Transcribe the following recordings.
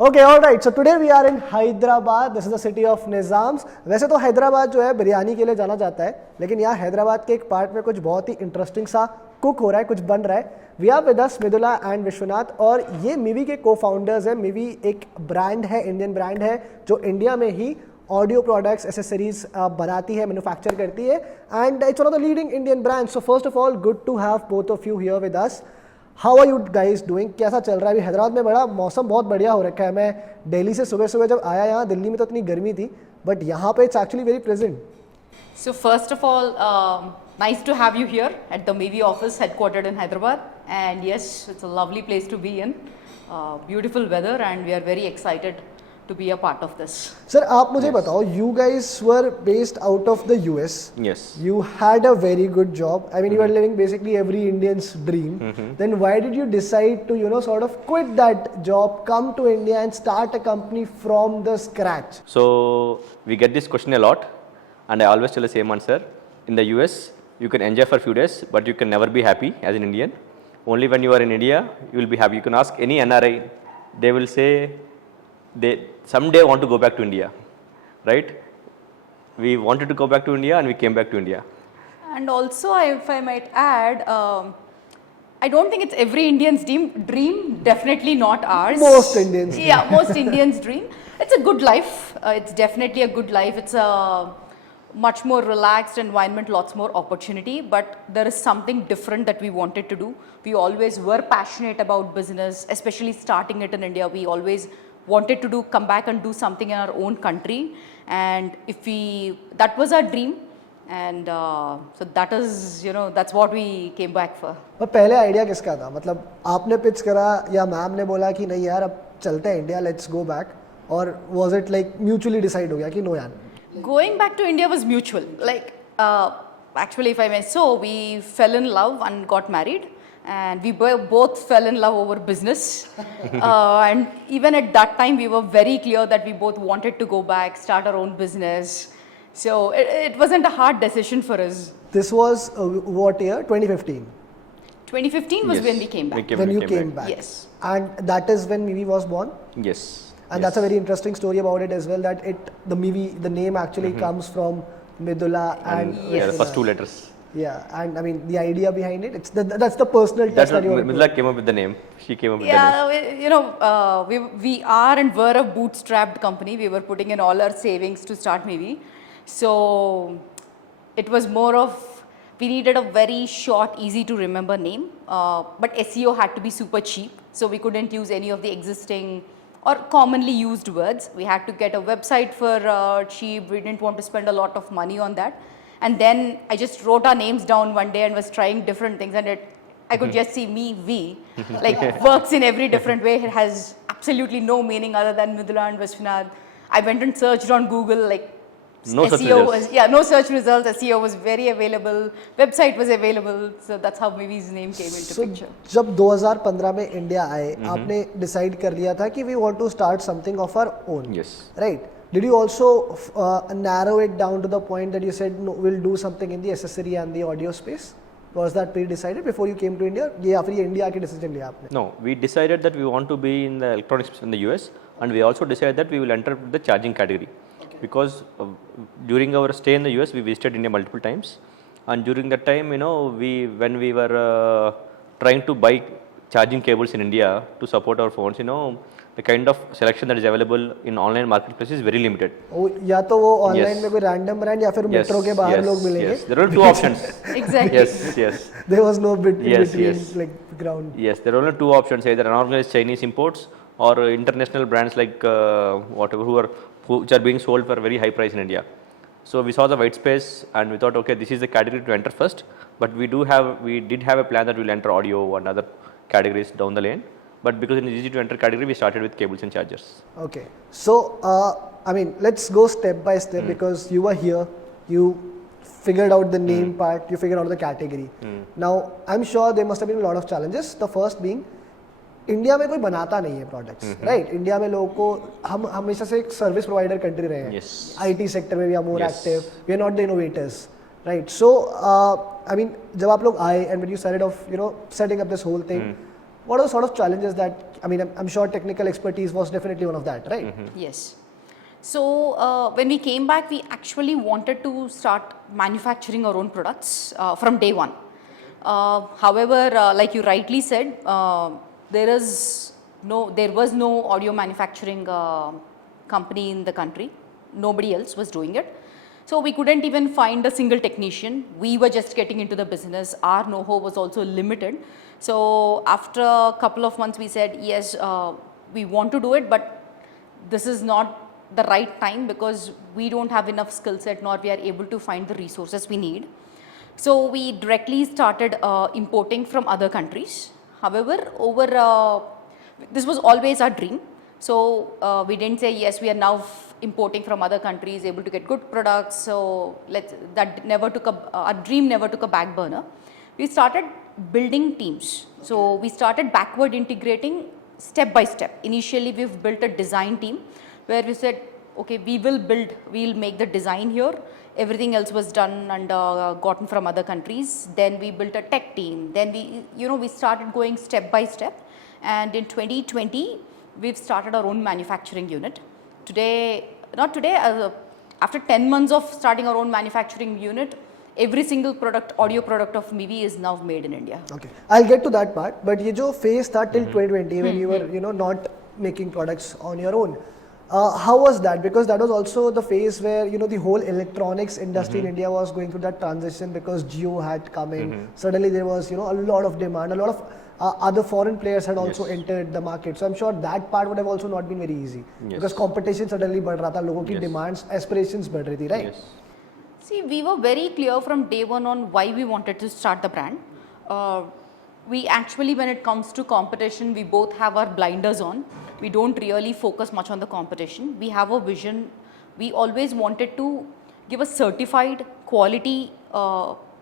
Okay, all right. So today we are in Hyderabad. This is the city of Nizams. वैसे तो हैदराबाद जो है बिरयानी के लिए जाना जाता है, लेकिन यहाँ हैदराबाद के एक पार्ट में कुछ बहुत ही इंटरेस्टिंग सा कुक हो रहा है, कुछ बन रहा है. We are with us Midhula and Vishwanath और ये मिवी के को-फाउंडर्स हैं. मिवी एक ब्रांड है, इंडियन ब्रांड है जो इंडिया में ही ऑडियो प्रोडक्ट्स एसेसरीज बनाती है, मैन्युफैक्चर करती है and it's one of the leading Indian brand. So first of all good to have both of you here with us. How are you guys doing? कैसा चल रहा है? अभी हैदराबाद में बड़ा मौसम बहुत बढ़िया हो रखा है. मैं दिल्ली से सुबह सुबह जब आया यहाँ, दिल्ली में तो इतनी गर्मी थी, बट यहाँ पे it's actually very pleasant. So first of all, nice to have you here at the Mivi office headquartered in Hyderabad. And yes, it's a lovely place to be in. Beautiful weather and we are very excited to be a part of this. Sir आप मुझे बताओ, you guys were based out of the US. Yes. You had a very good job. I mean, you were living basically every Indian's dream. Then why did you decide to, you know, sort of quit that job, come to India and start a company from the scratch? So we get this question a lot, and I always tell the same answer. In the US, you can enjoy for a few days, but you can never be happy as an Indian. Only when you are in India, you will be happy. You can ask any NRI, they will say they someday want to go back to India, right? We wanted to go back to India and we came back to India. And also, if I might add, I don't think it's every Indian's dream, definitely not ours. Most Indians. Yeah, most Indians' dream. It's a good life. It's definitely a good life. It's a much more relaxed environment, lots more opportunity, but there is something different that we wanted to do. We always were passionate about business, especially starting it in India. We always wanted to come back and do something in our own country, and that was our dream, and so that is, you know, that's what we came back for. पर पहले idea किसका था? मतलब आपने pitch करा या ma'am ने बोला कि नहीं यार अब चलते हैं इंडिया, लेट्स गो बैक, और was it like mutually decide हो गया कि नो यार? Going back to India was mutual. Like actually, if I may so, we fell in love and got married. And we both fell in love over business. And even at that time, we were very clear that we both wanted to go back, start our own business. So it wasn't a hard decision for us. This was what year? 2015. 2015 was Yes. when we came back. When you came back. Yes. And that is when Mivi was born. Yes. And that's a very interesting story about it as well. That the Mivi, the name actually comes from Midula and Yeah, the first two letters. Yeah, and I mean the idea behind it. That's the personal touch That's that what you. Midula came up with the name. She came up with the name. Yeah, you know, we are and were a bootstrapped company. We were putting in all our savings to start Mivi. So it was more of, we needed a very short, easy to remember name. But SEO had to be super cheap. So we couldn't use any of the existing or commonly used words. We had to get a website for cheap. We didn't want to spend a lot of money on that. And then I just wrote our names down one day and was trying different things, and I could just see Mivi, like works in every different way. It has absolutely no meaning other than Midula and Viswanadh. I went and searched on Google, like No search SEO results. no search results. SEO was very available. Website was available. So that's how Mivi's name came into picture. जब 2015 में India आए, आपने decide कर लिया था कि we want to start something of our own. Yes. Right. Did you also narrow it down to the point that you said no, we'll do something in the accessory and the audio space? Was that pre-decided before you came to India? या फिर ये India आके decision लिया आपने? No, we decided that we want to be in the electronics in the US, and we also decided that we will enter the charging category. Because during our stay in the US, we visited India multiple times, and during that time, you know, when we were trying to buy charging cables in India to support our phones, you know, the kind of selection that is available in online marketplace is very limited. या तो वो online Yes. में कोई random brand या फिर metro के बाहर लोग मिलेंगे. Yes. There are two options. Exactly. Yes. There was no Yes, between yes. like ground. Yes, there are only two options: either unorganized Chinese imports or international brands like whatever which are being sold for a very high price in India. So we saw the white space and we thought, okay, this is the category to enter first. But we did have a plan that we'll enter audio and other categories down the lane. But because it is easy to enter category, we started with cables and chargers. Okay, so I mean, let's go step by step because you were here, you figured out the name part, you figured out the category. Now, I'm sure there must have been a lot of challenges. The first being, India में कोई बनाता नहीं है products, right? India में लोगों को हम हमेशा से एक सर्विस प्रोवाइडर कंट्री रहे हैं. आईटी सेक्टर में we are more active, we are not the innovators, right? So I mean जब आप लोग आए and when you started off you know setting up this whole thing, what are the sort of challenges that, I mean, I'm sure technical expertise was definitely one of that, right? Yes. So when we came back, we actually wanted to start manufacturing our own products from day one. However, like you rightly said, there was no audio manufacturing company in the country. Nobody else was doing it. So we couldn't even find a single technician. We were just getting into the business. Our know-how was also limited. So after a couple of months, we said, yes, we want to do it, but this is not the right time because we don't have enough skill set nor we are able to find the resources we need. So we directly started importing from other countries. However, this was always our dream. So we didn't say, yes, we are now importing from other countries, able to get good products. So our dream never took a back burner. We started building teams. So we started backward integrating step by step. Initially, we've built a design team where we said, okay, we'll make the design here. Everything else was done and gotten from other countries. Then we built a tech team. Then we started going step by step. And in 2020, we've started our own manufacturing unit. After 10 months of starting our own manufacturing unit, every single audio product of Mivi is now made in India. Okay, I'll get to that part. But ये जो phase था till 2020 when you were not making products on your own, how was that? Because that was also the phase where the whole electronics industry in India was going through that transition because Jio had come in. Suddenly there was a lot of demand, a lot of other foreign players had also entered the market. So I'm sure that part would have also not been very easy because competition suddenly बढ़ रहा था, लोगों की demands, aspirations बढ़ रही थी, right? Yes. See, we were very clear from day one on why we wanted to start the brand. We actually, when it comes to competition, we both have our blinders on. We don't really focus much on the competition. We have a vision. We always wanted to give a certified quality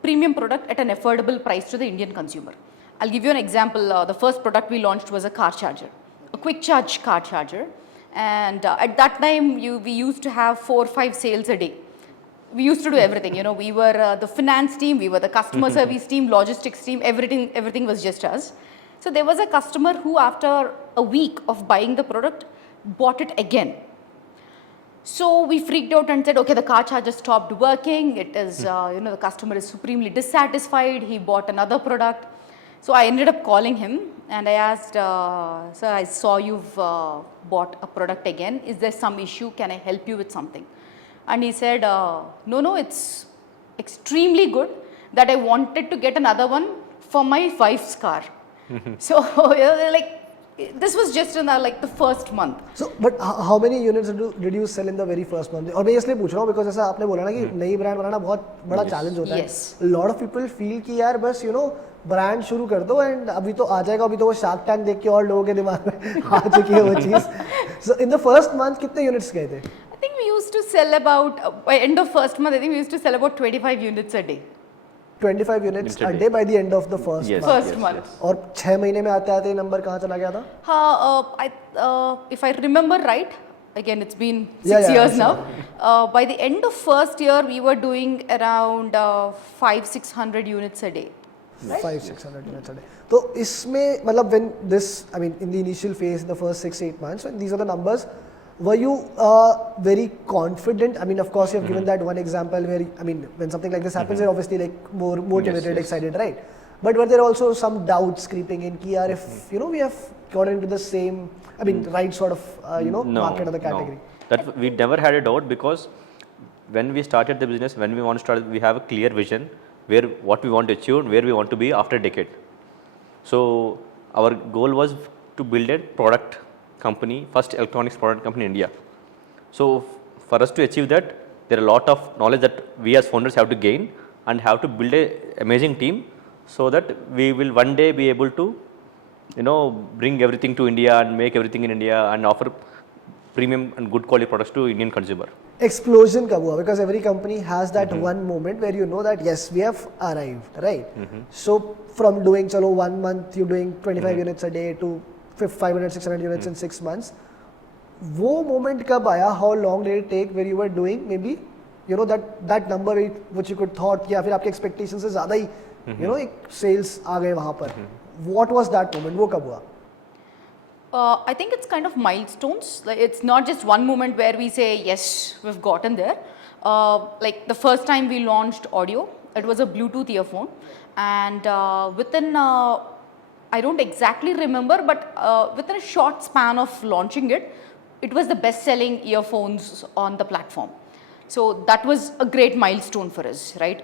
premium product at an affordable price to the Indian consumer. I'll give you an example. The first product we launched was a car charger, a quick charge car charger. And at that time, we used to have 4 or 5 sales a day. We used to do everything. We were the finance team, we were the customer service team, logistics team, everything was just us. So there was a customer who after a week of buying the product, bought it again. So we freaked out and said, okay, the car charger stopped working. It is, the customer is supremely dissatisfied. He bought another product. So I ended up calling him and I asked, sir, I saw you've bought a product again. Is there some issue? Can I help you with something? And he said, no, it's extremely good that I wanted to get another one for my wife's car. So this was just in the first month. So, but how many units did you sell in the very first month? और मैं इसलिए पूछ रहा हूँ because जैसा आपने बोला ना कि नई brand बनाना बहुत बड़ा challenge होता है. Yes. A lot of people feel कि यार बस brand शुरू कर दो and अभी तो आ जाएगा, अभी तो वो Shark Tank देख के और लोगों के दिमाग में आ चुकी है वो चीज़. So in the first month कितने units गए थे? I think we used to sell about, by end of first month, I think we used to sell about 25 units a day. 25 units a day by the end of the first month. First month. और 6 महीने में आते number कहाँ चला गया था? If I remember right, again it's been 6 years now. By the end of first year, we were doing around 500-600 units a day. Right? 500-600 units a day. So इसमें मतलब when this, I mean in the initial phase, the first 6-8 months, when these are the numbers, were you very confident? I mean, of course, you have given that one example where, I mean, when something like this happens, you're obviously like more motivated, excited, right? But were there also some doubts creeping in? Ki yaar, if we have got into the same, I mean, right sort of, market or the category. No. That we never had a doubt because when we started the business, when we want to start, we have a clear vision what we want to achieve and where we want to be after a decade. So our goal was to build a product company, first electronics product company in India. So for us to achieve that, there are a lot of knowledge that we as founders have to gain and have to build an amazing team so that we will one day be able to, bring everything to India and make everything in India and offer premium and good quality products to Indian consumer. Explosion kab hua? Because every company has that one moment where you know that yes, we have arrived, right? So from doing 1 month, you're doing 25 units a day to 500-600 units in 6 months. वो moment कब आया? How long did it take where you were doing maybe that number which you could thought या फिर आपके expectations से ज़्यादा ही एक sales आ गए वहाँ पर? what was that moment? वो कब हुआ? I think it's kind of milestones. Like it's not just one moment where we say yes, we've gotten there. Like the first time we launched audio, it was a Bluetooth earphone, and within I don't exactly remember, but within a short span of launching it, it was the best-selling earphones on the platform. So that was a great milestone for us, right?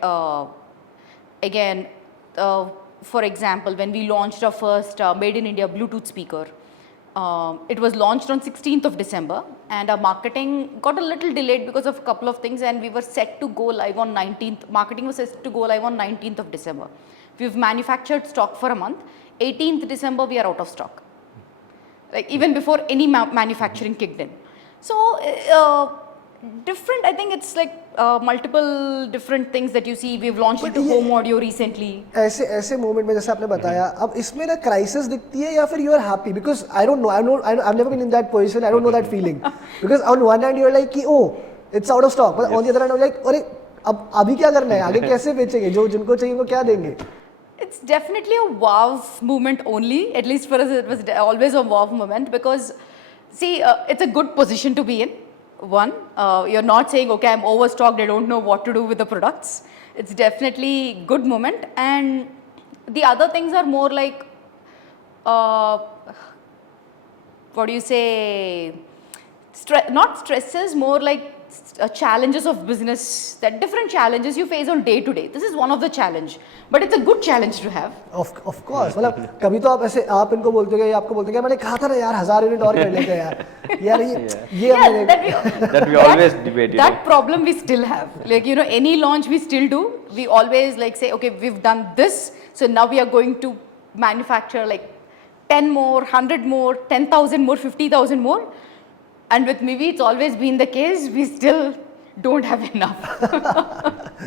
Again, for example, when we launched our first Made in India Bluetooth speaker, it was launched on 16th of December, and our marketing got a little delayed because of a couple of things, and we were set to go live on 19th. Marketing was set to go live on 19th of December. We've manufactured stock for a month. 18th December, we are out of stock. Like even before any manufacturing kicked in. So different, I think it's like multiple different things that you see. We've launched into home audio recently. ऐसे moment में जैसे आपने बताया, अब इसमें ना crisis दिखती है या फिर you are happy? Because I don't know, I've never been in that position. I don't know that feeling. Because on one hand you're like कि oh it's out of stock, but on the other hand I'm like अरे अब अभी क्या करना है, आगे कैसे बेचेंगे, जो जिनको चाहिए उनको क्या देंगे? It's definitely a wow moment only. At least for us, it was always a wow moment because, see, it's a good position to be in. One, you're not saying, okay, I'm overstocked, I don't know what to do with the products. It's definitely good moment. And the other things are more like, what do you say, not stresses, more like challenges of business, that different challenges you face on day to day. This is one of the challenge, but it's a good challenge to have. Of course. मतलब कभी तो आप ऐसे आप इनको बोलते हो या आपको बोलते हो कि मैंने कहा था ना यार 1000 यूनिट और कर लेते यार that we always debate. That problem we still have. Like any launch we still do. We always like say, okay, we've done this, so now we are going to manufacture like 10 more, 100 more, 10,000 more, 50,000 more. And with Mivi, it's always been the case. We still don't have enough.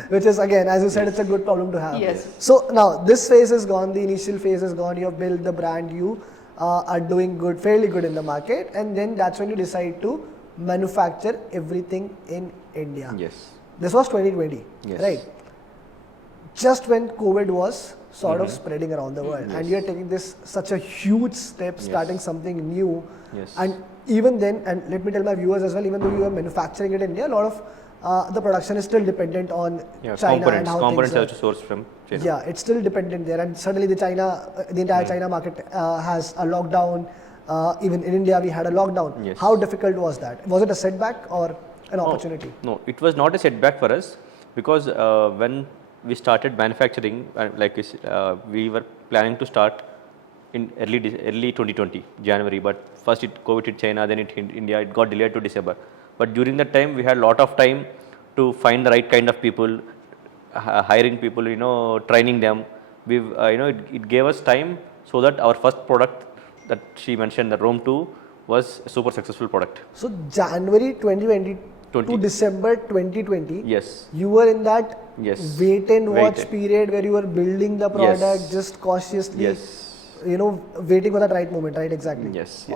Which is again, as you said, it's a good problem to have. Yes. So now this phase is gone. The initial phase is gone. You have built the brand. You are doing good, fairly good in the market, and then that's when you decide to manufacture everything in India. Yes. This was 2020, yes. right? Just when COVID was sort of spreading around the world, and you're taking this such a huge step, starting something new, and even then, and let me tell my viewers as well, even though you are manufacturing it in India, a lot of the production is still dependent on China and how components things are sourced from China. Yeah, it's still dependent there, and suddenly the entire China market has a lockdown. Even in India, we had a lockdown. Yes. How difficult was that? Was it a setback or an opportunity? No, it was not a setback for us because when we started manufacturing, we were planning to start in early 2020 January, but first COVID hit China, then it hit India. It got delayed to December. But during that time, we had a lot of time to find the right kind of people, hiring people, training them. It gave us time so that our first product that she mentioned, the Roam 2, was a super successful product. So January 2020 to December 2020, yes, you were in that wait and watch period where you were building the product just cautiously, waiting for that right moment, right? Exactly. Yes.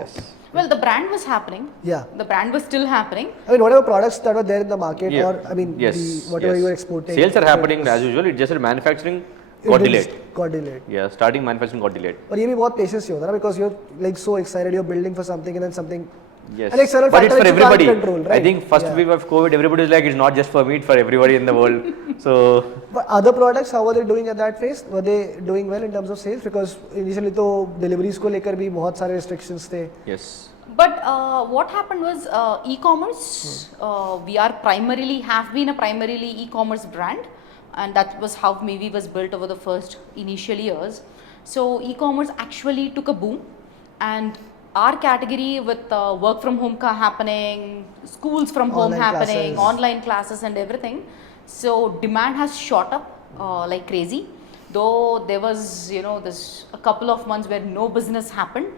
Well, the brand was happening. Yeah. The brand was still happening. I mean, whatever products that were there in the market, or I mean, whatever you were exporting. Sales are happening as usual. It's just manufacturing got delayed. Got delayed. Yeah, starting manufacturing got delayed. और ये भी बहुत patience चाहिए होता है ना, because you're like so excited, you're building for something and then something. Yes. An external But it's factor for which you can't everybody. control, right? I think first wave of COVID, everybody is like, it's not just for me, it's for everybody in the world. So. But other products, how were they doing at that phase? Were they doing well in terms of sales? Because initially तो deliveries को लेकर भी बहुत सारे restrictions थे. Yes. But what happened was e-commerce. We have been a primarily e-commerce brand, and that was how Mivi was built over the first initial years. So e-commerce actually took a boom, and our category with work from home happening, schools from home happening, online classes and everything. So demand has shot up like crazy. Though there was, this a couple of months where no business happened.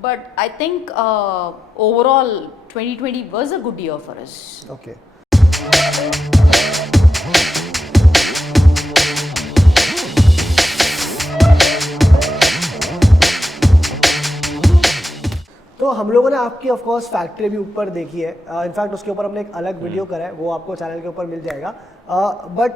But I think overall 2020 was a good year for us. Okay. तो हम लोगों ने आपकी of course factory भी ऊपर देखी है, in fact उसके ऊपर हमने एक अलग वीडियो करा है, वो आपको चैनल के ऊपर मिल जाएगा. But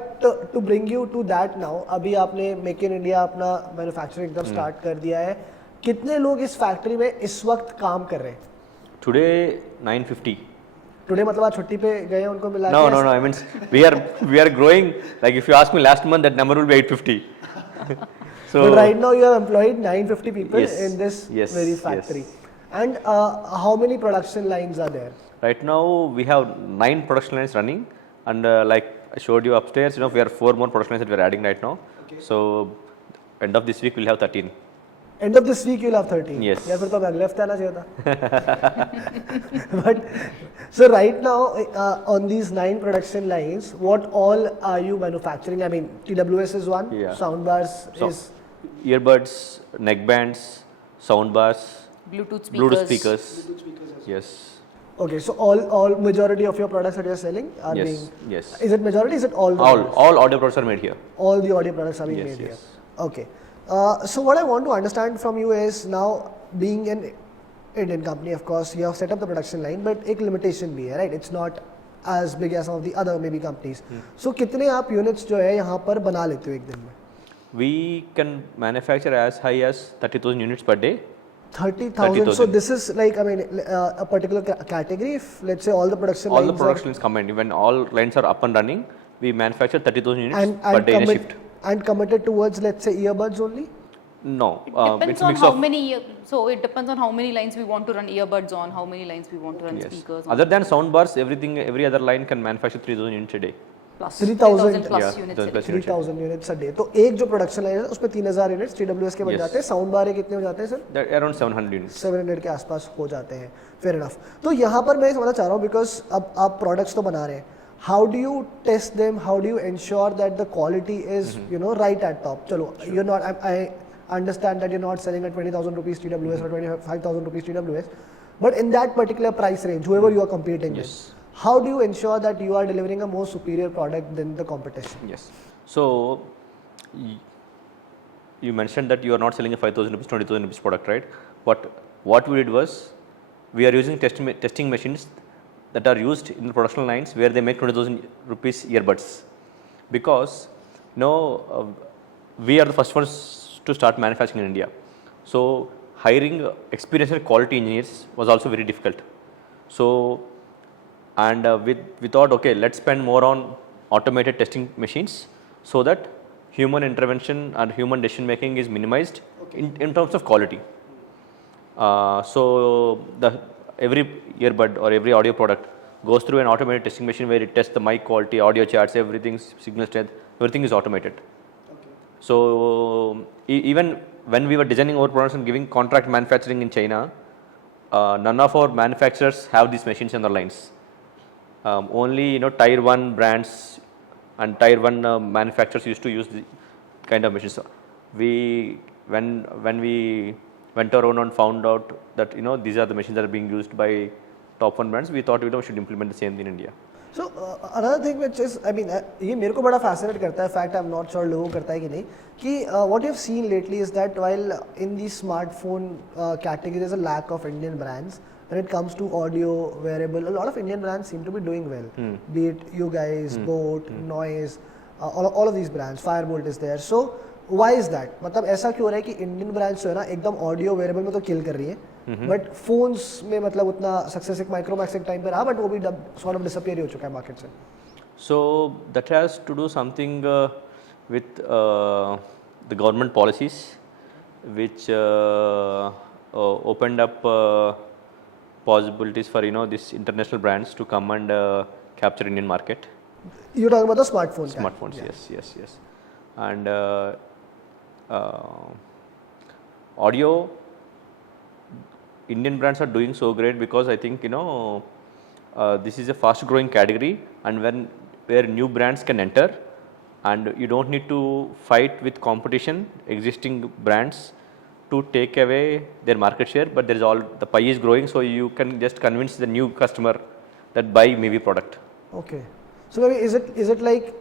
to bring you to that now, अभी आपने मेक इन इंडिया अपना मैन्युफैक्चरिंग एकदम स्टार्ट कर दिया है. कितने लोग इस फैक्ट्री में इस वक्त काम कर रहे हैं? टुडे 950. टुडे मतलब आज छुट्टी पे गए हैं उनको मिला? No, I mean we are growing. Like if you ask me last month, that number will be 850. So but right now you have employed 950 people Yes, in this yes, very factory. And how many production lines are there? right now we have 9 production lines running, and like I showed you upstairs, we have 4 more production lines that we are adding right now. So end of this week we'll have 13. End of this week you'll have 13. Yes. या फिर तो अगले हफ्ते आना चाहिए था. But so right now on these 9 production lines, what all are you manufacturing? I mean, TWS is one, Yeah. soundbars So, is earbuds, neckbands, soundbars, Bluetooth Bluetooth speakers. Yes. okay. So all majority of your products that you're selling are Yes. being. Yes. Is it majority? Is it all? The products? All audio products are made here. All the audio products are being Yes, made yes. here. Okay. So what I want to understand from you is now being an Indian company, of course, you have set up the production line, but एक limitation भी है, right? It's not as big as some of the other maybe companies. So कितने आप units जो है यहाँ पर बना लेते हो एक दिन में? We can manufacture as high as 30,000 units per day. 30,000. So this is like, I mean, a particular category. If let's say all the production All lines the production lines combined, when all lines are up and running, we manufacture 30,000 units and per day in a shift. And committed towards, let's say, earbuds only. No, Depends it's a on mix how of. many. So it depends on how many lines we want to run earbuds on, how many lines we want to run Yes. speakers on. Other than soundbars, every other line can manufacture 3,000 units a day. Plus 3,000 plus Yeah, units. 3,000 a plus day. units. 3,000 units a day. तो एक जो production line है उसमें 3,000 units TWS के बन Yes. जाते हैं. Sound bar कितने हो जाते हैं सर? That around 700 units. 700 के आसपास हो जाते हैं. Fair enough. तो यहाँ पर मैं समझना चाह रहा हूँ, बिकॉज अब आप प्रोडक्ट्स तो बना रहे हैं, how do you test them, how do you ensure that the quality is right at top? चलो, you not, I understand that you're not selling at 20,000 rupees TWS or 25,000 rupees TWS, but in that particular price range, whoever you are competing with, how do you ensure that you are delivering a more superior product than the competition? Yes. So you mentioned that you are not selling a 5,000 rupees, 20,000 rupees product, right? But what we did was, we are using testing machines that are used in the production lines where they make 20,000 rupees earbuds, because we are the first ones to start manufacturing in India. So hiring experienced and quality engineers was also very difficult. So and we thought, okay, let's spend more on automated testing machines so that human intervention and human decision making is minimized in terms of quality. So every earbud or every audio product goes through an automated testing machine where it tests the mic quality, audio charts, everything, signal strength, everything is automated. So even when we were designing our products and giving contract manufacturing in China, none of our manufacturers have these machines on their lines. Only tier 1 brands and tier 1 manufacturers used to use the kind of machines. So when we went around and found out that these are the machines that are being used by top 1 brands, we thought we should implement the same thing in India. So another thing which is, I mean, ये मेरे को बड़ा fascinate करता है, fact I'm not sure लोगों को करता है कि नहीं, कि what you've seen lately is that while in the smartphone category there's a lack of Indian brands, when it comes to audio, wearable, a lot of Indian brands seem to be doing well. Be it you guys, Boat, Noise, all of these brands, Firebolt is there. So why is that? मतलब ऐसा क्यों हो रहा है कि Indian brands जो है ना एकदम ऑडियो वेरेबल में तो किल कर रही है, बट फोन्स में मतलब उतना सक्सेस एक माइक्रोमैक्स एक टाइम पे रहा, बट वो भी सॉर्ट ऑफ डिसअपीयर हो चुका है मार्केट से. So that has to do something with the government policies, which opened up possibilities for these international brands to come and capture Indian market. You're talking about the smartphones. Smartphones, yeah. yes. And audio, Indian brands are doing so great because I think this is a fast growing category, and where new brands can enter and you don't need to fight with competition, existing brands, to take away their market share, but the pie is growing, so you can just convince the new customer that buy Mivi product. Okay, so maybe is it like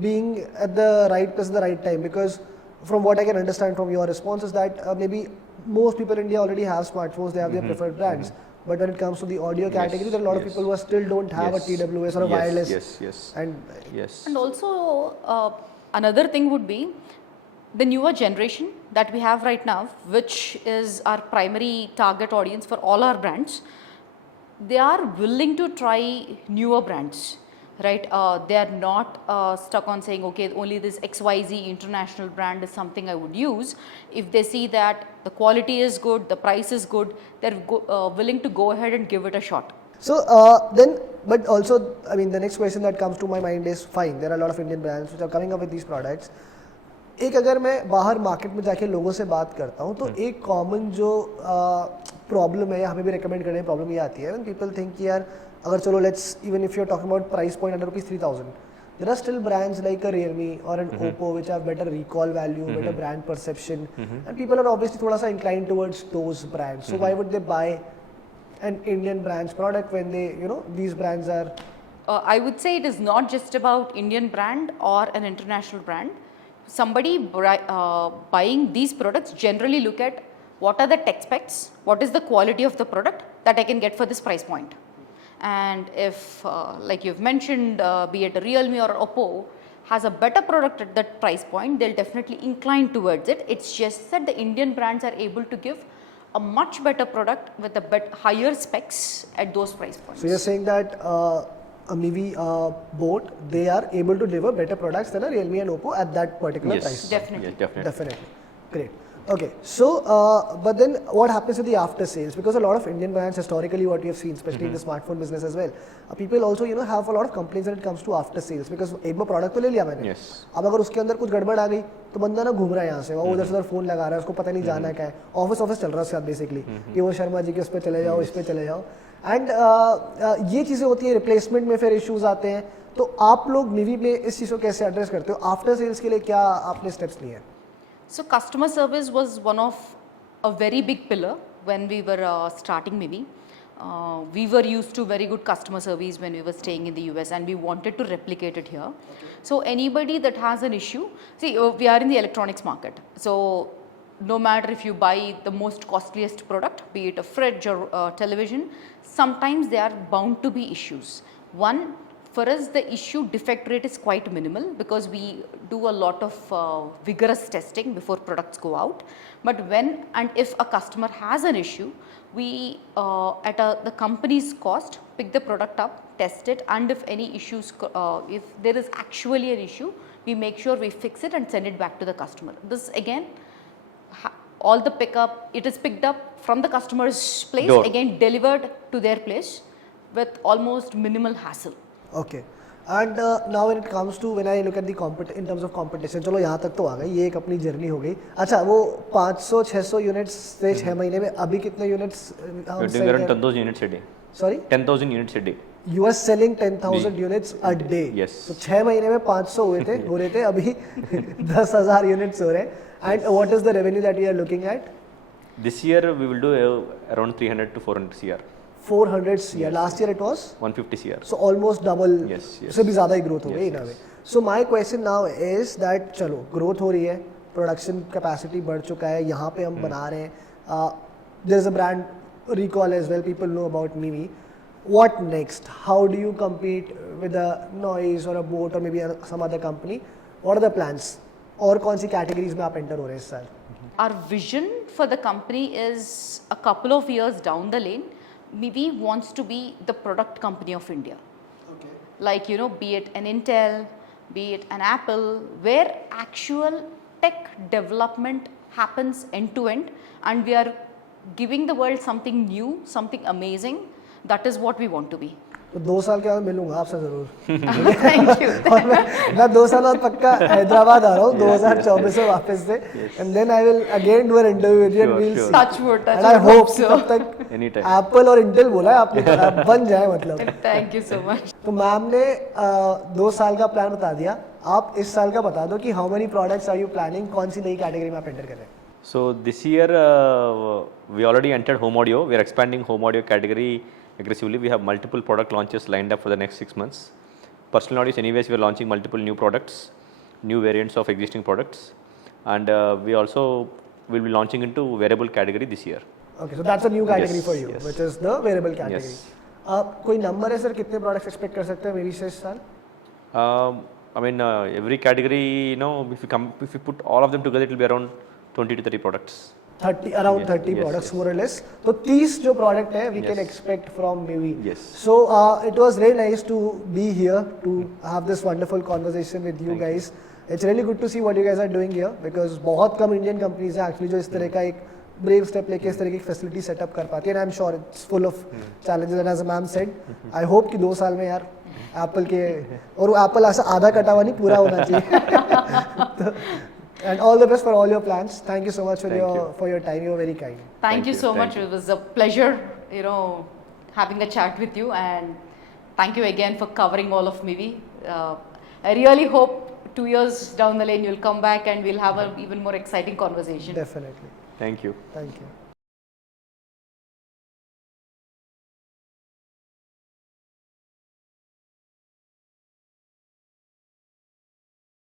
being at the right place at the right time, because from what I can understand from your response is that maybe most people in India already have smartphones, they have their preferred brands. But when it comes to the audio category, there are a lot of people who still don't have a TWS or a wireless. And also another thing would be the newer generation that we have right now, which is our primary target audience for all our brands. They are willing to try newer brands, right? They are not stuck on saying, okay, only this XYZ international brand is something I would use. If they see that the quality is good, the price is good, they're willing to go ahead and give it a shot. So then, but also, I mean, the next question that comes to my mind is, fine, there are a lot of Indian brands which are coming up with these products. एक अगर मैं बाहर market में जाके लोगों से बात करता हूँ तो एक कॉमन जो प्रॉब्लम है या हमें भी रिकमेंड करने में प्रॉब्लम ये आती है व्हेन पीपल थिंक कि यार अगर चलो let's even if you are talking about price point under ₹3,000 there are still brands like a Realme or an Oppo which have better recall value, better brand perception, and people are obviously thoda sa inclined towards those brands. So why would they buy an Indian brand's product when they, you know, these brands are I would say it is not just about Indian brand or an international brand. Somebody buying these products generally look at what are the tech specs, what is the quality of the product that I can get for this price point. And if, like you've mentioned, be it a Realme or Oppo, has a better product at that price point, they'll definitely incline towards it. It's just that the Indian brands are able to give a much better product with a higher specs at those price points. So you're saying that a Mivi boat, they are able to deliver better products than a Realme and Oppo at that particular price. Definitely. Yes, Definitely. Great. Okay, so but then what happens with the after sales? Because a lot of Indian brands historically, what we have seen, especially in the smartphone business as well, people also have a lot of complaints when it comes to after sales because एक बार product तो ले लिया मैंने, अब अगर उसके अंदर कुछ गड़बड़ आ गई तो बंदा ना घूम रहा है यहाँ से, वो उधर से उधर फोन लगा रहा है, उसको पता नहीं जाना क्या है, ऑफिस चल रहा है उसके साथ बेसिकली कि वो शर्मा जी के उस पर चले जाओ, इस पे चले जाओ, एंड ये चीज़ें होती है, रिप्लेसमेंट में फिर इश्यूज आते हैं, तो आप लोग मिवी में इस चीज़ को कैसे एड्रेस करते हो? आफ्टर सेल्स के लिए क्या आपने स्टेप्स लिए हैं? So customer service was one of a very big pillar when we were starting Mivi. We were used to very good customer service when we were staying in the US and we wanted to replicate it here. So anybody that has an issue, see we are in the electronics market. So no matter if you buy the most costliest product, be it a fridge or television, sometimes there are bound to be issues. One, for us the issue defect rate is quite minimal because we do a lot of vigorous testing before products go out. But when and if a customer has an issue, we at the company's cost pick the product up, test it, and if any issues, if there is actually an issue, we make sure we fix it and send it back to the customer. This again, all the pickup, it is picked up from the customer's place, again delivered to their place with almost minimal hassle. Okay, and now when it comes to, when I look at the in terms of competition, चलो यहाँ तक तो आ गई, ये एक अपनी journey हो गई. अच्छा, वो 500-600 यूनिट्स से 6 महीने में अभी कितने units? We're doing around 10,000 units a day. Sorry? 10,000 units a day. You are selling 10,000 units a day. Yes. So 6 महीने में 500 हो रहे थे, अभी 10,000 units हो रहे हैं. And what is the revenue that we are looking at? This year we will do around 300 to 400 CR. 400 CR. Last year it was 150 CR. So almost double. Yes. उससे भी ज़्यादा ही growth हो गई in a way. So my question now is that चलो growth हो रही है, production capacity बढ़ चुका है, यहाँ पे हम बना रहे हैं. There is a brand recall as well. People know about Mivi. What next? How do you compete with a Noise or a Boat or maybe some other company? What are the plans? और कौन सी categories में आप enter हो रहे हैं इस साल? Our vision for the company is a couple of years down the lane. Mivi wants to be the product company of India. Okay. Like, be it an Intel, be it an Apple, where actual tech development happens end to end and we are giving the world something new, something amazing. That is what we want to be. तो 2 साल के बाद मिलूंगा आपसे जरूर. Thank you. और मैं 2 साल बाद पक्का हैदराबाद आ रहा हूँ 2024 से वापस से, and then I will again do an interview with you and we'll see. Touch wood. And I hope तब तक Apple और Intel बोला है आपने, बन जाए मतलब. Thank you so much. तो मैम ने 2 साल का प्लान बता दिया, आप इस साल का बता दो कि how many products are you planning, कौन सी नई कैटेगरी में आप एंटर कर रहे हैं? So this year we already entered home audio. We are expanding home audio category aggressively. We have multiple product launches lined up for the next 6 months. Personal audio, anyways, we are launching multiple new products, new variants of existing products. and we also will be launching into wearable category this year. Okay, so that's a new category Yes, for you, yes. which is the wearable category. Yes. कोई number है sir कितने products expect कर सकते हैं मेरी से इस साल? I mean, every category, if you put all of them together, it will be around 20 to 30 products. 30 around Yes, 30 yes, products yes. more or less. तो 30 जो प्रोडक्ट है we can Yes. expect from Mivi. Yes. So it was really nice to be here to have this wonderful conversation with you Thank guys. It's really good to see what you guys are doing here because बहुत कम Indian companies हैं actually जो इस तरह का एक brave step लेके इस तरह की फैसिलिटी सेटअप कर पाती है and I am sure it's full of challenges and as ma'am said I hope कि 2 साल में यार एप्पल के और एप्पल ऐसा आधा कटा हुआ नहीं पूरा होना चाहिए and all the best for all your plans thank you so much for your time you are very kind Thank you so much. you. It was a pleasure, having a chat with you, and thank you again for covering all of Mivi. I really hope 2 years down the lane you'll come back and we'll have an even more exciting conversation. Definitely Thank you. Thank you